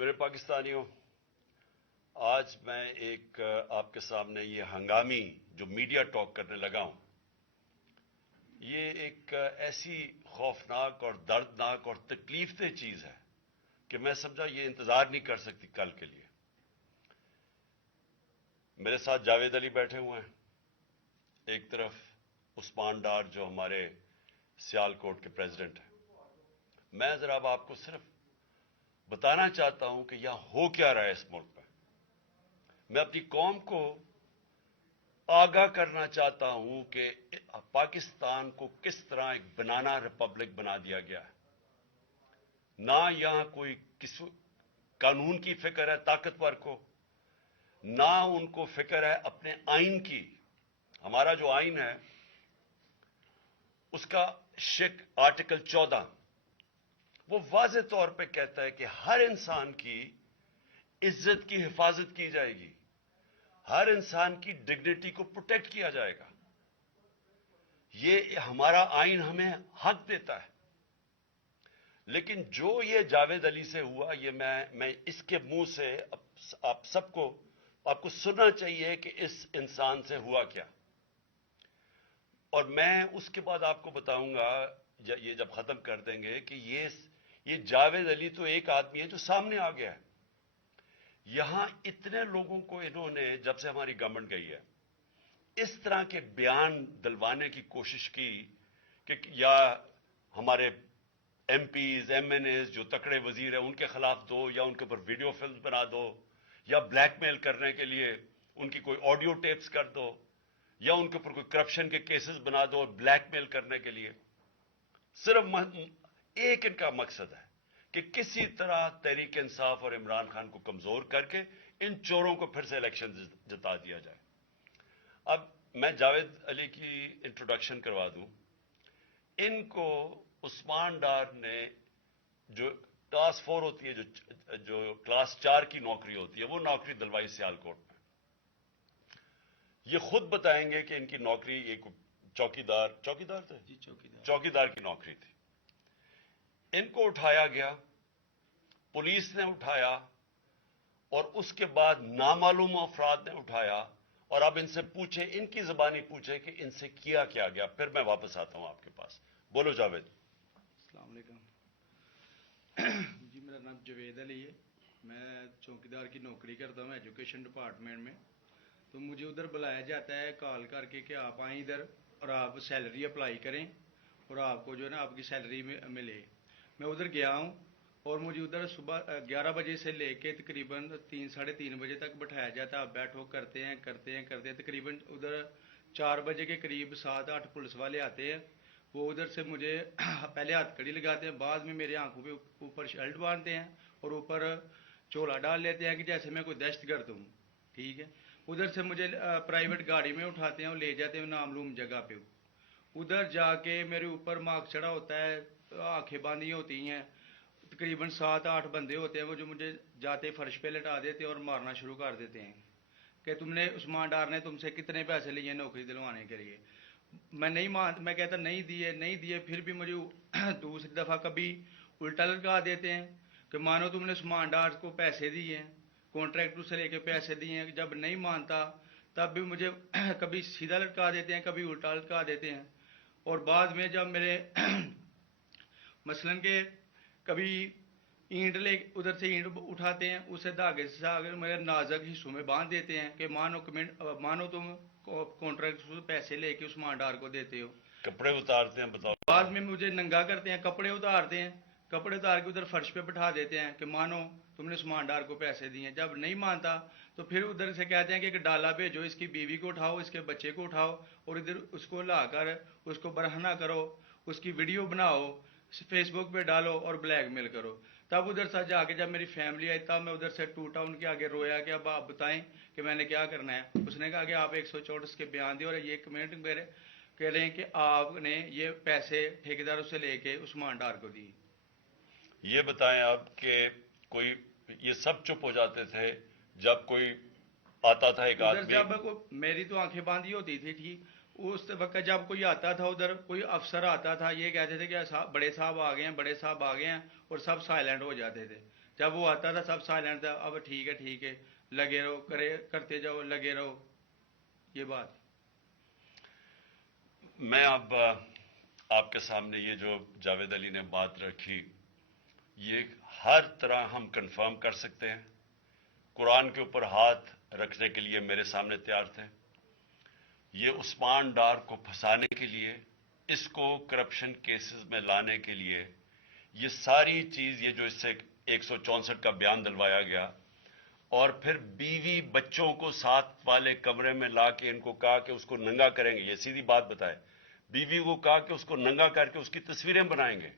میرے پاکستانیوں، آج میں ایک آپ کے سامنے یہ ہنگامی جو میڈیا ٹاک کرنے لگا ہوں، یہ ایک ایسی خوفناک اور دردناک اور تکلیف دہ چیز ہے کہ میں سمجھا یہ انتظار نہیں کر سکتی کل کے لیے۔ میرے ساتھ جاوید علی بیٹھے ہوئے ہیں، ایک طرف عثمان ڈار جو ہمارے سیال کوٹ کے پریزیڈنٹ ہیں۔ میں ذرا اب آپ کو صرف بتانا چاہتا ہوں کہ یہاں ہو کیا رہا ہے اس ملک میں۔ میں اپنی قوم کو آگاہ کرنا چاہتا ہوں کہ پاکستان کو کس طرح ایک بنانا ریپبلک بنا دیا گیا ہے۔ نہ یہاں کوئی قانون کی فکر ہے طاقتور کو، نہ ان کو فکر ہے اپنے آئین کی۔ ہمارا جو آئین ہے اس کا آرٹیکل 14 وہ واضح طور پہ کہتا ہے کہ ہر انسان کی عزت کی حفاظت کی جائے گی، ہر انسان کی ڈگنیٹی کو پروٹیکٹ کیا جائے گا۔ یہ ہمارا آئین ہمیں حق دیتا ہے۔ لیکن جو یہ جاوید علی سے ہوا، یہ میں اس کے منہ سے آپ کو سننا چاہیے کہ اس انسان سے ہوا کیا، اور میں اس کے بعد آپ کو بتاؤں گا یہ جب ختم کر دیں گے کہ یہ جاوید علی تو ایک آدمی ہے جو سامنے آ گیا ہے۔ یہاں اتنے لوگوں کو انہوں نے جب سے ہماری گورنمنٹ گئی ہے اس طرح کے بیان دلوانے کی کوشش کی کہ یا ہمارے MPs MNAs جو تکڑے وزیر ہیں ان کے خلاف دو، یا ان کے اوپر ویڈیو فلم بنا دو، یا بلیک میل کرنے کے لیے ان کی کوئی آڈیو ٹیپس کر دو، یا ان کے اوپر کوئی کرپشن کے کیسز بنا دو بلیک میل کرنے کے لیے۔ صرف ایک ان کا مقصد ہے کہ کسی طرح تحریک انصاف اور عمران خان کو کمزور کر کے ان چوروں کو پھر سے الیکشن جتا دیا جائے۔ اب میں جاوید علی کی انٹروڈکشن کروا دوں۔ ان کو عثمان ڈار نے جو کلاس 4 ہوتی ہے، جو کلاس 4 کی نوکری ہوتی ہے، وہ نوکری دلوائی سیال کوٹ میں۔ یہ خود بتائیں گے کہ ان کی نوکری ایک چوکیدار تھے، چوکیدار کی نوکری تھی۔ ان کو اٹھایا گیا، پولیس نے اٹھایا، اور اس کے بعد نامعلوم افراد نے اٹھایا، اور اب ان سے پوچھے، ان کی زبانی پوچھے کہ ان سے کیا گیا۔ پھر میں واپس آتا ہوں آپ کے پاس۔ بولو جاوید۔ السلام علیکم جی، میرا نام جاوید علی ہے، میں چوکیدار کی نوکری کرتا ہوں ایجوکیشن ڈپارٹمنٹ میں۔ تو مجھے ادھر بلایا جاتا ہے کال کر کے کہ آپ آئیں ادھر اور آپ سیلری اپلائی کریں اور آپ کو جو ہے نا آپ کی سیلری ملے۔ میں ادھر گیا ہوں اور مجھے ادھر صبح 11 بجے سے لے کے تقریباً 3-3:30 بجے تک بٹھایا جاتا ہے۔ آپ بیٹھو، کرتے ہیں تقریباً ادھر 4 بجے کے قریب 7-8 پولیس والے آتے ہیں۔ وہ ادھر سے مجھے پہلے ہاتھ کڑی لگاتے ہیں، بعد میں میرے آنکھوں پہ اوپر شرٹ باندھتے ہیں اور اوپر چولا ڈال لیتے ہیں کہ جیسے میں کوئی دہشت گرد ہوں، ٹھیک ہے۔ ادھر سے مجھے پرائیویٹ گاڑی میں اٹھاتے ہیں اور لے جاتے ہیں نامعلوم جگہ پہ۔ ادھر جا کے میرے اوپر مارک چڑھا ہوتا ہے، آنکھیں باندھی ہوتی ہیں، تقریباً 7-8 بندے ہوتے ہیں وہ جو مجھے جاتے فرش پہ لٹا دیتے اور مارنا شروع کر دیتے ہیں کہ تم نے عثمان ڈار نے تم سے کتنے پیسے لیے نوکری دلوانے کے لیے۔ میں کہتا نہیں دیے، پھر بھی مجھے دوسری دفعہ کبھی الٹا لٹکا دیتے ہیں کہ مانو تم نے عثمان ڈار کو پیسے دیے ہیں، کانٹریکٹر سے لے کے پیسے دیے ہیں۔ جب نہیں مانتا تب بھی مجھے کبھی سیدھا لٹکا دیتے ہیں، کبھی الٹا لٹکا دیتے ہیں۔ اور بعد میں جب میرے مثلاً کہ کبھی اینٹ ادھر سے اینٹ اٹھاتے ہیں، اسے دھاگے سے میرے نازک حصوں میں باندھ دیتے ہیں کہ مانو تم کانٹریکٹ سے پیسے لے کے عثمان ڈار کو دیتے ہو۔ کپڑے اتارتے ہیں، بتاؤ۔ بعد میں مجھے ننگا کرتے ہیں، کپڑے اتار کے ادھر فرش پہ بٹھا دیتے ہیں کہ مانو تم نے عثمان ڈار کو پیسے دیے ہیں۔ جب نہیں مانتا تو پھر ادھر سے کہتے ہیں کہ ایک ڈالا بھیجو، اس کی بیوی کو اٹھاؤ، اس کے بچے کو اٹھاؤ اور ادھر اس کو لا کر اس کو برہنہ کرو، اس کی ویڈیو بناؤ، فیس بک پہ ڈالو اور بلیک میل کرو۔ تب ادھر سے جا کے جب میری فیملی آئی تب میں ادھر سے ٹوٹا، ان کے آگے رویا کہ اب آپ بتائیں کہ میں نے کیا کرنا ہے۔ اس نے کہا کہ آپ 164 کے بیان دیں اور یہ کمنٹ میرے کہہ رہے ہیں کہ آپ نے یہ پیسے ٹھیکیداروں سے لے کے عثمان ڈار کو دی۔ یہ بتائیں آپ کہ کوئی یہ سب چپ ہو جاتے تھے جب کوئی آتا تھا ایک ادھر آدمی؟ جب میری تو آنکھیں باندھی ہوتی تھی ٹھیک، اس وقت جب کوئی آتا تھا ادھر کوئی افسر آتا تھا، یہ کہتے تھے کہ بڑے صاحب آ گئے ہیں، بڑے صاحب آ گئے ہیں، اور سب سائلنٹ ہو جاتے تھے۔ جب وہ آتا تھا سب سائلنٹ تھا، اب ٹھیک ہے لگے رہو، کرتے جاؤ، لگے رہو، یہ بات. میں اب آپ کے سامنے یہ جو جاوید علی نے بات رکھی، یہ ہر طرح ہم کنفرم کر سکتے ہیں. قرآن کے اوپر ہاتھ رکھنے کے لیے میرے سامنے تیار تھے. یہ عثمان ڈار کو پھنسانے کے لیے، اس کو کرپشن کیسز میں لانے کے لیے، یہ ساری چیز، یہ جو اس سے 164 کا بیان دلوایا گیا، اور پھر بیوی بچوں کو ساتھ والے کمرے میں لا کے ان کو کہا کہ اس کو ننگا کریں گے. یہ سیدھی بات بتائے، بیوی کو کہا کہ اس کو ننگا کر کے اس کی تصویریں بنائیں گے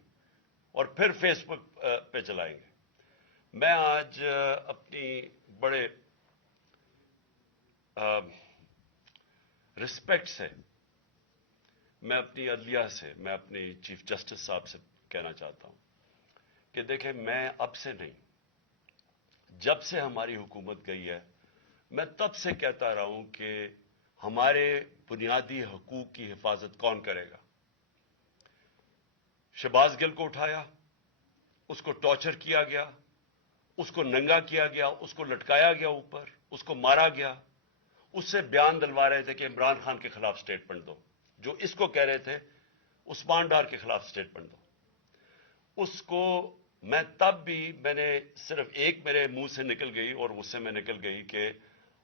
اور پھر فیس بک پہ چلائیں گے. میں آج اپنی بڑے رسپیکٹ سے، میں اپنی عدلیہ سے، میں اپنی چیف جسٹس صاحب سے کہنا چاہتا ہوں کہ دیکھیں، میں اب سے نہیں، جب سے ہماری حکومت گئی ہے، میں تب سے کہتا رہا ہوں کہ ہمارے بنیادی حقوق کی حفاظت کون کرے گا. شہباز گل کو اٹھایا، اس کو ٹارچر کیا گیا، اس کو ننگا کیا گیا، اس کو لٹکایا گیا اوپر، اس کو مارا گیا. اس سے بیان دلوا رہے تھے کہ عمران خان کے خلاف سٹیٹمنٹ دو، جو اس کو کہہ رہے تھے عثمان ڈار کے خلاف سٹیٹمنٹ دو. اس کو میں تب بھی، میں نے صرف ایک میرے منہ سے نکل گئی اور اس سے میں نکل گئی کہ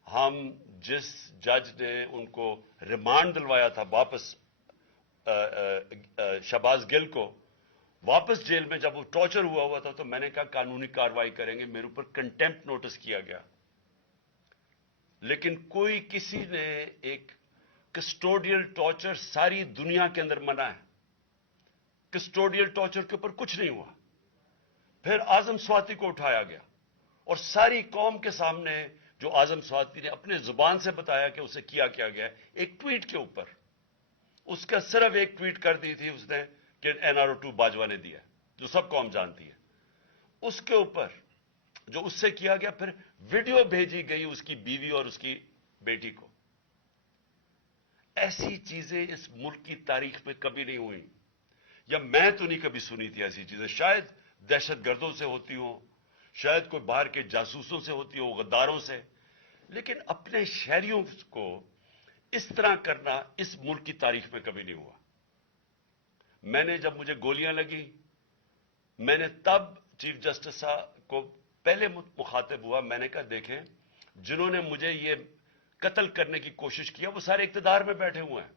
ہم جس جج نے ان کو ریمانڈ دلوایا تھا واپس، شہباز گل کو واپس جیل میں، جب وہ ٹارچر ہوا تھا، تو میں نے کہا قانونی کارروائی کریں گے. میرے اوپر کنٹیمپٹ نوٹس کیا گیا، لیکن کوئی کسی نے ایک کسٹوڈیل ٹارچر ساری دنیا کے اندر منع ہے. کسٹوڈیل ٹارچر کے اوپر کچھ نہیں ہوا. پھر اعظم سواتی کو اٹھایا گیا اور ساری قوم کے سامنے جو اعظم سواتی نے اپنے زبان سے بتایا کہ اسے کیا گیا، ایک ٹویٹ کے اوپر، اس کا صرف ایک ٹویٹ کر دی تھی اس نے کہ NRO2 باجوہ نے دیا، جو سب قوم جانتی ہے. اس کے اوپر جو اس سے کیا گیا، پھر ویڈیو بھیجی گئی اس کی بیوی اور اس کی بیٹی کو. ایسی چیزیں اس ملک کی تاریخ میں کبھی نہیں ہوئی، یا میں تو نہیں کبھی سنی تھی ایسی چیزیں. شاید دہشت گردوں سے ہوتی ہوں، شاید کوئی باہر کے جاسوسوں سے ہوتی ہو، غداروں سے، لیکن اپنے شہریوں کو اس طرح کرنا اس ملک کی تاریخ میں کبھی نہیں ہوا. میں نے، جب مجھے گولیاں لگی، میں نے تب چیف جسٹس صاحب کو پہلے مخاطب ہوا. میں نے کہا دیکھیں، جنہوں نے مجھے یہ قتل کرنے کی کوشش کیا وہ سارے اقتدار میں بیٹھے ہوئے ہیں.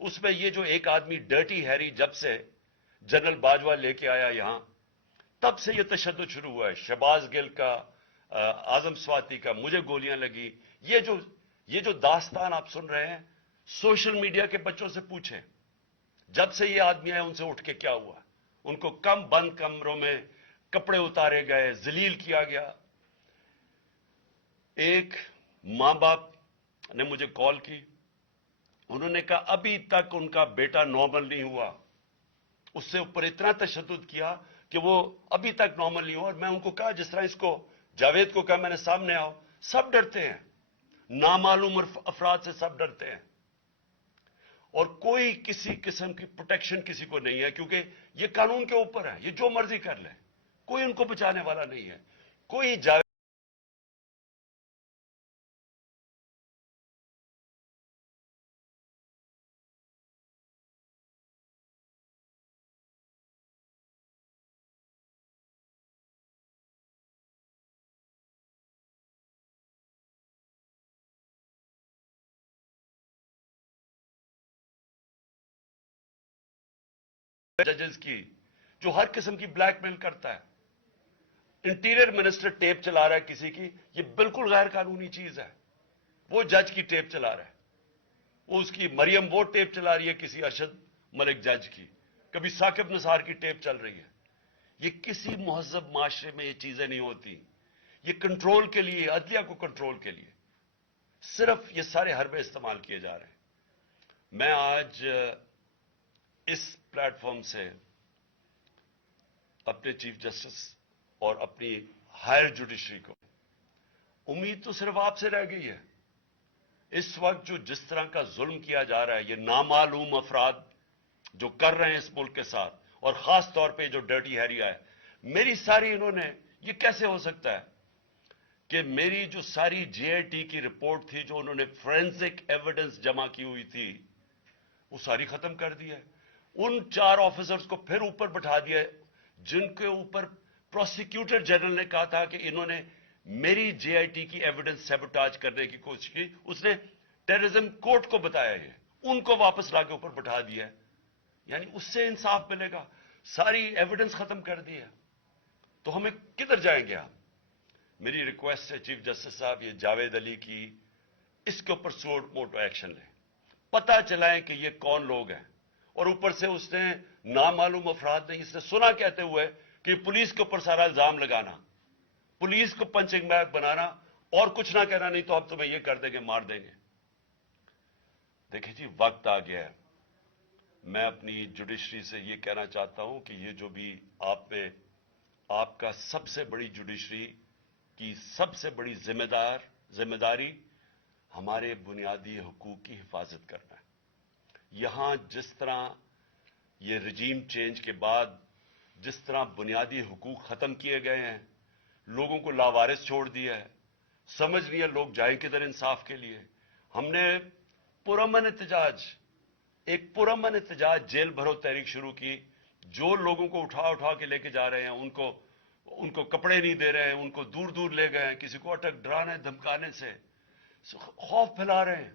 اس میں یہ جو ایک آدمی ڈرٹی ہیری جب سے جنرل باجوہ لے کے آیا یہاں، تب سے یہ تشدد شروع ہوا ہے. شہباز گل کا، اعظم سواتی کا، مجھے گولیاں لگی. یہ جو داستان آپ سن رہے ہیں، سوشل میڈیا کے بچوں سے پوچھیں، جب سے یہ آدمی آئے ان سے اٹھ کے کیا ہوا. ان کو بند کمروں میں کپڑے اتارے گئے، ذلیل کیا گیا. ایک ماں باپ نے مجھے کال کی، انہوں نے کہا ابھی تک ان کا بیٹا نارمل نہیں ہوا. اس سے اوپر اتنا تشدد کیا کہ وہ ابھی تک نارمل نہیں ہوا. اور میں ان کو کہا، جس طرح اس کو جاوید کو کہا میں نے سامنے آؤ، سب ڈرتے ہیں، نامعلوم افراد سے سب ڈرتے ہیں، اور کوئی کسی قسم کی پروٹیکشن کسی کو نہیں ہے، کیونکہ یہ قانون کے اوپر ہے، یہ جو مرضی کر لے، کوئی ان کو بچانے والا نہیں ہے. کوئی جاوید ججز کی جو ہر قسم کی بلیک میل کرتا ہے، انٹیریئر منسٹر ٹیپ چلا رہا ہے کسی کی، یہ بالکل غیر قانونی چیز ہے. وہ جج کی ٹیپ چلا رہا ہے، وہ اس کی مریم وہ ٹیپ چلا رہی ہے کسی ارشد ملک جج کی، کبھی ثاقب نثار کی ٹیپ چل رہی ہے. یہ کسی مہذب معاشرے میں یہ چیزیں نہیں ہوتی. یہ کنٹرول کے لیے، عدلیہ کو کنٹرول کے لیے صرف یہ سارے حربے استعمال کیے جا رہے ہیں. میں آج اس پلیٹ فارم سے اپنے چیف جسٹس اور اپنی ہائر جوڈیشری کو، امید تو صرف آپ سے رہ گئی ہے. اس وقت جو جس طرح کا ظلم کیا جا رہا ہے، یہ نامعلوم افراد جو کر رہے ہیں اس ملک کے ساتھ، اور خاص طور پہ جو ڈرٹی ہیری ہے، میری ساری انہوں نے یہ کیسے ہو سکتا ہے کہ میری جو ساری جے آئی ٹی کی رپورٹ تھی جو انہوں نے فورینسک ایویڈنس جمع کی ہوئی تھی وہ ساری ختم کر دی ہے. ان 4 آفیسرز کو پھر اوپر بٹھا دیا ہے جن کے اوپر پروسیکیوٹر جنرل نے کہا تھا کہ انہوں نے میری جے آئی ٹی کی ایویڈنس سیبوٹاج کرنے کی کوشش کی. اس نے ٹیررزم کورٹ کو بتایا ہے, ان کو واپس لا کے اوپر بٹھا دیا ہے. یعنی اس سے انصاف ملے گا؟ ساری ایویڈنس ختم کر دی ہے. تو ہمیں کدھر جائیں گے ہم؟ میری ریکویسٹ ہے چیف جسٹس صاحب, یہ جاوید علی کی, اس کے اوپر سو موٹو ایکشن لیں, پتہ چلائیں کہ یہ کون لوگ ہیں. اور اوپر سے اس نے نامعلوم افراد نے اس نے سنا کہتے ہوئے کہ پولیس کے اوپر سارا الزام لگانا, پولیس کو پنچنگ بیگ بنانا اور کچھ نہ کہنا, نہیں تو ہم تمہیں یہ کر دیں گے, مار دیں گے. دیکھیں جی, وقت آ گیا ہے. میں اپنی جوڈیشری سے یہ کہنا چاہتا ہوں کہ یہ جو بھی آپ کا سب سے بڑی جوڈیشری کی سب سے بڑی ذمہ داری ہمارے بنیادی حقوق کی حفاظت کرنا ہے. یہاں جس طرح یہ رجیم چینج کے بعد جس طرح بنیادی حقوق ختم کیے گئے ہیں, لوگوں کو لاوارث چھوڑ دیا ہے, سمجھ نہیں ہے لوگ جائیں کدھر انصاف کے لیے. ہم نے ایک پرامن احتجاج جیل بھرو تحریک شروع کی. جو لوگوں کو اٹھا کے لے کے جا رہے ہیں, ان کو کپڑے نہیں دے رہے ہیں, ان کو دور دور لے گئے ہیں, کسی کو اٹک ڈرانے دھمکانے سے خوف پھیلا رہے ہیں.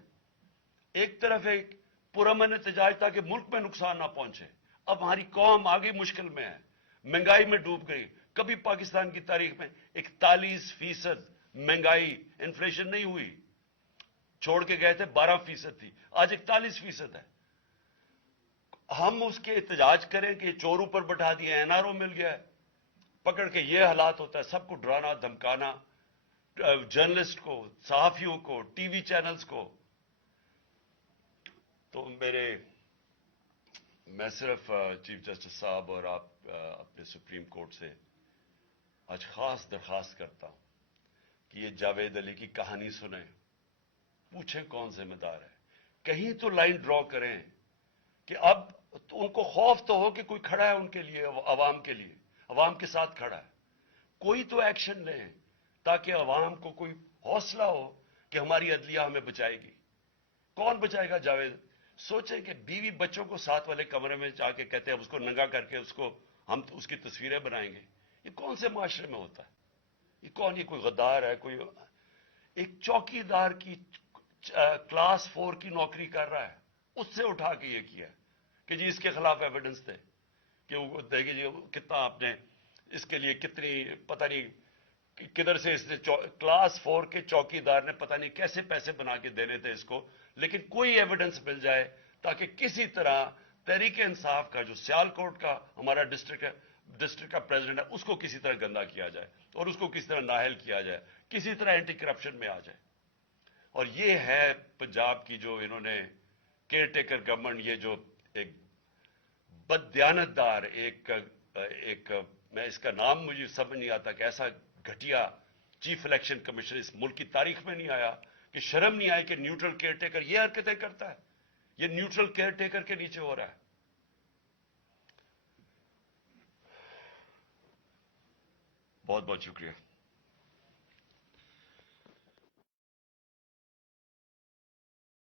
ایک طرف ایک پرامن احتجاج تاکہ ملک میں نقصان نہ پہنچے. اب ہماری قوم آگے مشکل میں ہے, مہنگائی میں ڈوب گئی. کبھی پاکستان کی تاریخ میں 41% مہنگائی انفلیشن نہیں ہوئی. چھوڑ کے گئے تھے 12% تھی, آج 41% ہے. ہم اس کے احتجاج کریں کہ چور اوپر بٹھا دیے, این آر او مل گیا ہے, پکڑ کے یہ حالات ہوتا ہے, سب کو ڈرانا دھمکانا, جرنلسٹ کو, صحافیوں کو, ٹی وی چینلز کو. تو میں صرف چیف جسٹس صاحب اور آپ اپنے سپریم کورٹ سے آج خاص درخواست کرتا ہوں کہ یہ جاوید علی کی کہانی سنیں, پوچھیں کون ذمہ دار ہے, کہیں تو لائن ڈرا کریں کہ اب تو ان کو خوف تو ہو کہ کوئی کھڑا ہے ان کے لیے, عوام کے لیے, عوام کے ساتھ کھڑا ہے. کوئی تو ایکشن لیں تاکہ عوام کو کوئی حوصلہ ہو کہ ہماری عدلیہ ہمیں بچائے گی. کون بچائے گا جاوید؟ سوچیں کہ بیوی بچوں کو ساتھ والے کمرے میں جا کے کہتے ہیں اس کو ننگا کر کے ہم اس کی تصویریں بنائیں گے. یہ کون سے معاشرے میں ہوتا ہے؟ یہ کوئی غدار ہے؟ کوئی ایک چوکی دار کی کلاس 4 کی نوکری کر رہا ہے, اس سے اٹھا کے یہ کیا کہ جی اس کے خلاف ایویڈنس تھے کہ وہ دیکھیں جی کتنا آپ نے اس کے لیے کتنی پتہ نہیں کدھر سے اس نے کلاس 4 کے چوکی دار نے پتہ نہیں کیسے پیسے بنا کے دینے تھے اس کو, لیکن کوئی ایویڈنس مل جائے تاکہ کسی طرح تحریک انصاف کا جو سیالکوٹ کا ہمارا ڈسٹرکٹ کا پریزیڈنٹ ہے اس کو کسی طرح گندا کیا جائے اور اس کو کسی طرح نااہل کیا جائے, کسی طرح اینٹی کرپشن میں آ جائے. اور یہ ہے پنجاب کی جو انہوں نے کیئر ٹیکر گورنمنٹ, یہ جو ایک بددیانت دار ایک میں اس کا نام مجھے سمجھ نہیں آتا کہ ایسا گھٹیا چیف الیکشن کمیشن اس ملک کی تاریخ میں نہیں آیا کہ شرم نہیں آئی کہ نیوٹرل کیئر ٹیکر یہ حرکتیں کرتا ہے. یہ نیوٹرل کیئر ٹیکر کے نیچے ہو رہا ہے. بہت بہت شکریہ.